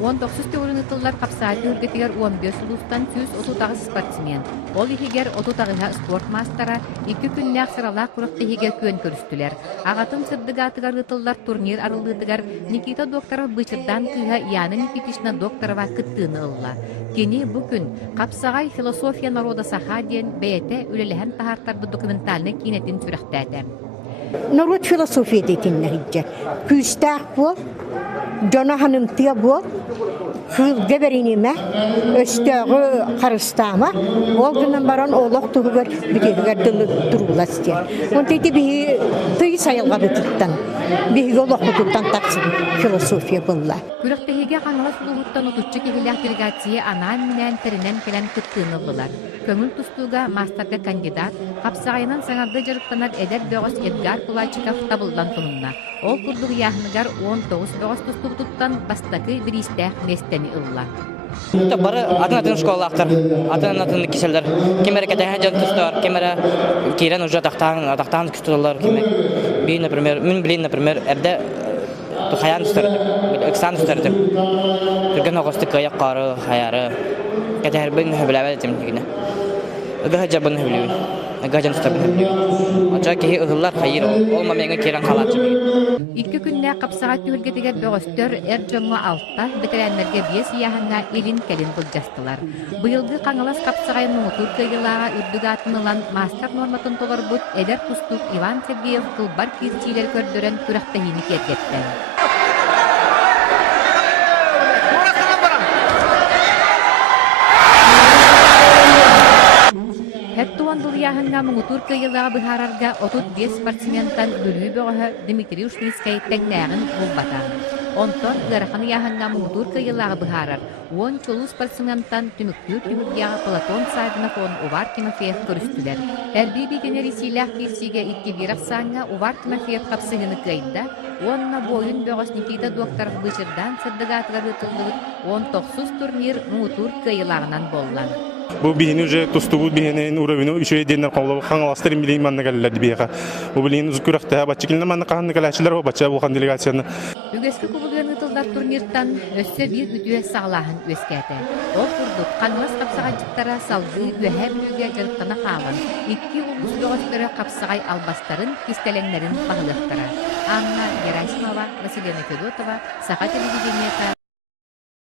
19 тегулун ыытыллар хапса5ай үргетигер 15 улустан 130 спортсмен. Ол ихигер 30 спорт мастера 2 күннәк сыралақ құрықты хигер көн көрістілер. Ағатын сырдыгатыгар ыытыллар турнир арылдыдыгар Никита доктора Бычырдаан кыга Яна Никитична докторова кыттыны ылла. Кені бүкін хапса5ай философия народа саха ден бәйті үлеліген тахартарды документальны кинетін түріқтәді. Народ философия дейтінлер иджер. Күстәқ бол, жана ханымтыя бол, хылға беренеме, өстәғы қарыстама, ол күннен баран олық тұғығыр, бүтегігер тұрғылас дер. Он тейті бігі тый сайылға бұтыттан, бігі олық бұтыттан тақсын философия болла. Күріқтігіге қаңылас ұлғыттан ұтытшы кегілях делегация анан минен терінен келен кыттыны бұлар. Көңіл тұстуға мастерға кандидат, хапса5айынан саңарды жарықтанар әдер бөғыс Эдгар Кулачиков табылдан тұнынна. Ол күрдіг яғыныгар 19 бөғыс тұстуғыттан бастақы бирииьигэр местені ылла. Бары атын школалақтар, атын кеселдер. Кемері кәтәйін жан тұстар, кемері кейрен уже атақтан күстілер. Мен білейін, например, әрді тұқаян тұстарды, үксан тұстарды. Түрген оғысты көйек қары, хаяры. Кәтәйір бұн хүбіләбәді темдігіне. Үгі жа бұн хүбілеуін. Гажан тұстарын хүбілеуін. Оча кейі ұғылар қайыр, ол мамайыңа кейрен қалат жібейін. 2 күннә хапса5ай түгілгетігер бөғістер әр жоңға алта бетерәнлерге бес яғынға елін кәлін бұлжастылар. Бұйылғы қаңылас хапса5ай нұғытур күйгілаға үрдігі атынылан мастер норматын толар бұд әдер тұстық Иван Сергеев қылбар кестейлер көрдірін күріқтәйіні кергеттен. Туандыл яһынга муңутур кыйылага быһарарга 35 спортсментан бөлүү бөҕөһө Дмитрий Ушницкай тәңнәгын булбатан. Онтон гырахын яһынга муңутур кыйылага быһарар 10 чолу спортсментан түмүктүр-түмүкяга Платон Саидынов он Увар Тимофеев көрүстүлер. Әрбиби генерисилях кирсиге 2 аксанга Увар Тимофеев хапсыгыны кыйда, онна бойын бөҕөс Никита доктор Бычырдаан сырдыгаатыгар ытыллыбыт 19 турнир муңутур кыйылагынан боллан. Bu bihini уже тустубут бихинин уровень üçe деннер калып хаңаластырым билейм манна галлар дибега. Бу билин үзкүрәктә бачыкилне манна кахны галачлар бача булган делегацияны. Үгеске кубугын ытылдар турниртан өссө бир үтүе саглаһын өскәтә. Ол курдук канлас хапса5ай жыттара салгы үһә бүлүгә жыртына калган. 2 улус бөгөстөрө хапса5ай албастарын кистелеңнәрен багылыктыра. Анна Герасимова, Василина Федотова, Саха телевидениета